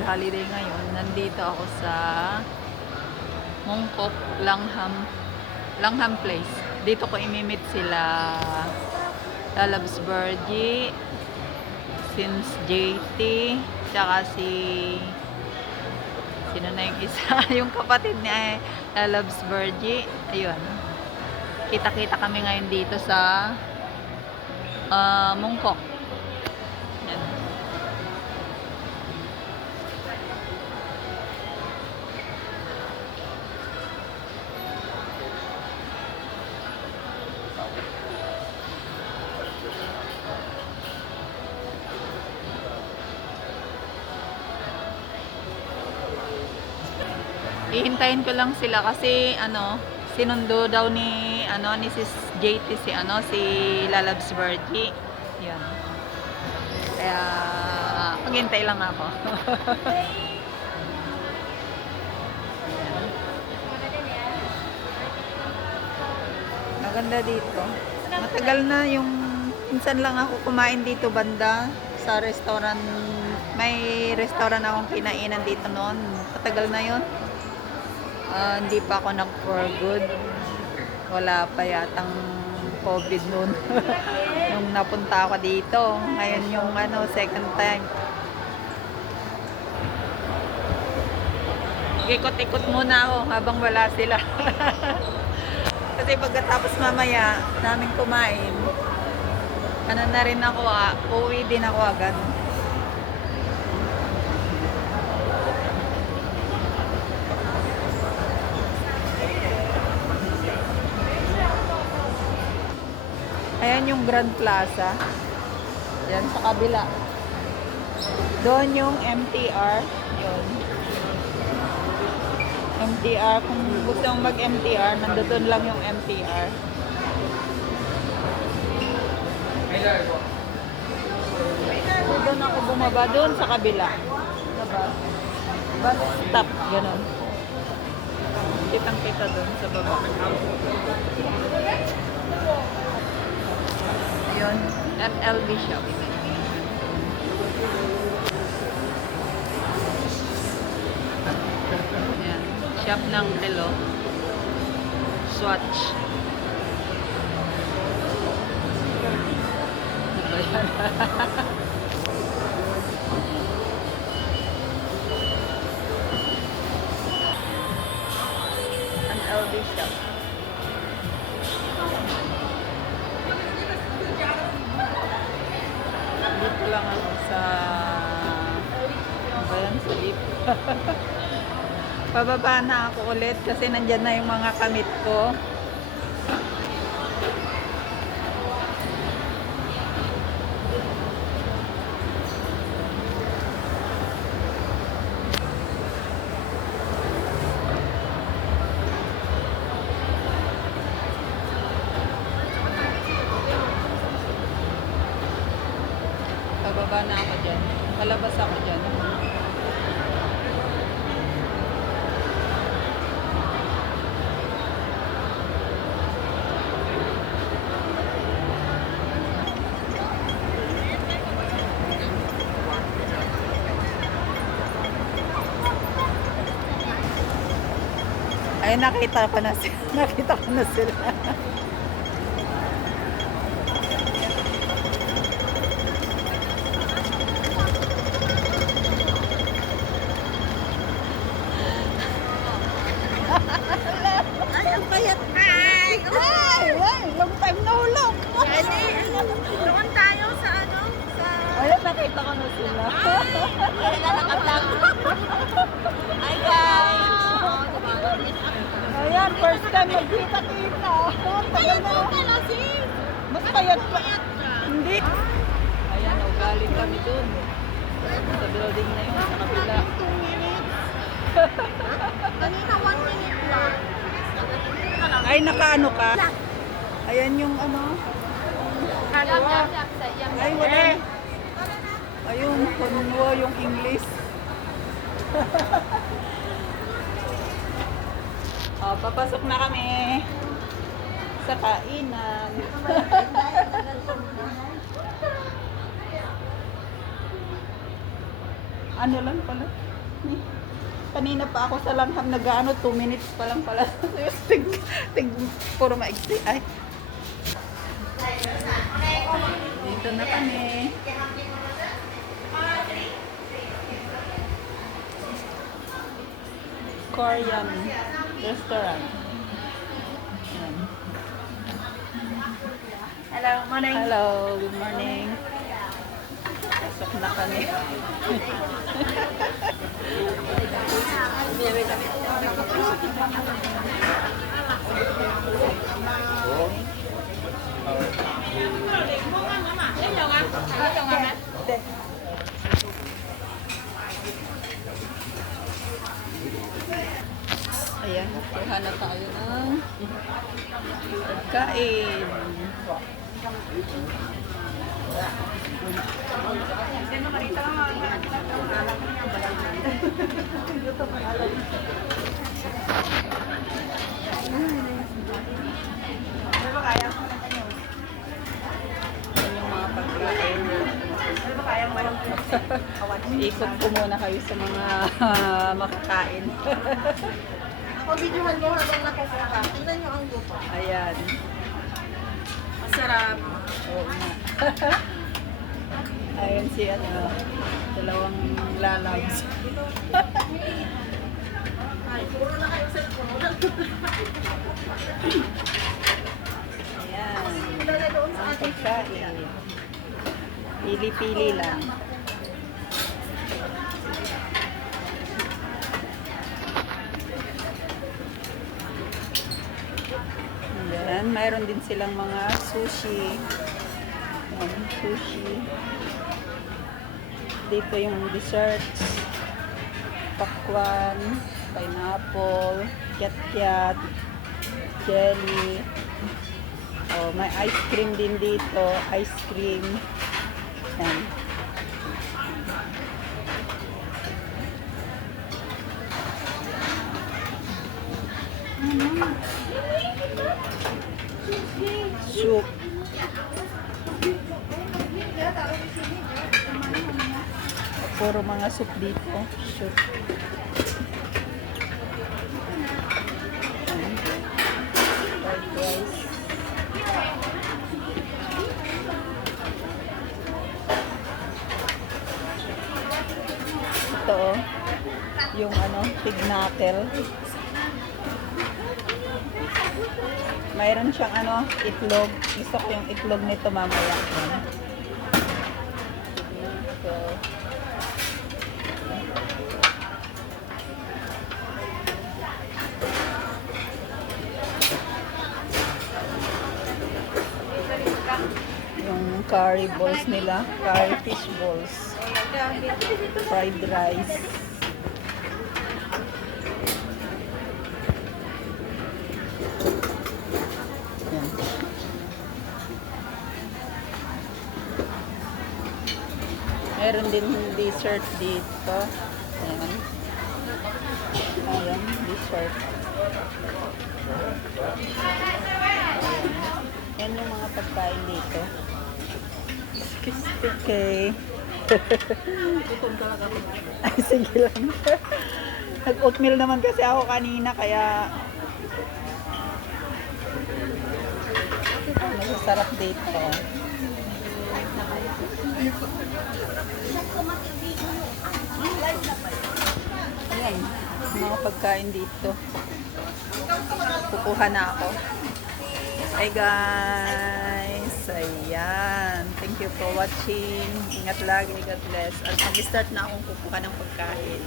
dahil holiday ngayon, nandito ako sa Mongkok, Langham Place. Dito ko imimit sila Lalabs Bergie, Since JT, tsaka sino na yung isa? Yung kapatid ni Lalabs Bergie. Ayun. Kita-kita kami ngayon dito sa Mongkok. Yan. Ihintayin ko lang sila kasi sinundo daw ni Sis JT si Lalabs Bergie. Yan. Kaya maghintay lang ako. Maganda dito. Matagal na minsan lang ako kumain dito banda sa restaurant. May restaurant akong kinainan dito noon. Matagal na 'yon. Hindi pa ako nag-for good. Wala pa yatang COVID noon. Nung napunta ako dito. Ngayon yung second time. Ikot-ikot muna ako habang wala sila. Kasi pagkatapos mamaya namin kumain, na rin ako, uuwi din ako agad. Ayan yung Grand Plaza. Yan sa kabila. Doon yung MTR. Yun. MTR. Kung gusto mong mag-MTR, nandoon lang yung MTR. Doon ako bumaba. Doon sa kabila. Diba? Bus stop. Ganon. Kitang-kita doon sa baba. Yun, MLB shop. Yan, shop ng relo. Swatch. Ano ba yan? MLB shop. Dito lang ako sa sa lift. Pababa na ako ulit kasi nandyan na yung mga kamit ko. Pababa na ako dyan. Palabas ako dyan. Ay, nakita ko na sila. Nakita ko na sila. Ay, ang payat. Ay, Long time no look. doon tayo sa Ayun, nakita ko na sila. Hi guys. Ayan, first time magkita-kita. Tagal na. Pala sis. Mas payat pa. Payat ka. Hindi. Ayan, galing kami dun. Sa building na yun, sa kapila. 2 minutes. Kanina 1 minute lang. Ay, nakaano ka? Ayan yung Ay, wala. Ayun, kunwo yung English. Papasok na kami sa kainan. Ano lang pala? Kanina pa ako sa langham nag-ano, 2 minutes pa lang pala. tig, tig, puro maigsi. Ay. Dito na kami. Korean restaurant. Ayan. Hello, morning. Hello, good morning. Pasok na kami. Ayan, kuha na tayo ng pagkain. Yan yung mga pagkain. Ikot ko muna kayo sa mga makakain. Ako, videohan mo habang nakukuha. Tingnan nyo ang lupa. Ayan. Masarap. Oo nga. Ayan si ano, dalawang lalabs. Ay, puro na kayo sa phone. Ayan. Wala doon sa Ang ating pagkain. Pili-pili lang. Ayan, mayroon din silang mga sushi. Ayan, sushi. Dito yung desserts. Pakwan, pineapple, kiat-kiat, jelly. Oh, may ice cream din dito. Ice cream. Ayan. Soup. Puro mga soup dito. Soup. Ayan. Fried rice. Ito oh, yung ano, pig knuckle. Mayroon siyang ano, itlog. Gusto ko yung itlog nito mamaya. Yan. So, yung curry balls nila, curry fish balls, fried rice. Yan. Meron din dessert dito. Ayan. Ayan, dessert. Yan yung mga pagkain dito. Okay. Ay, sige lang. Nag-oatmeal naman kasi ako kanina, kaya masasarap dito. Ayan, mga pagkain dito. Kukuha na ako. Hey guys, ayan. Thank you for watching. Ingat lagi, God bless. At mag-start na akong kukuha ng pagkain.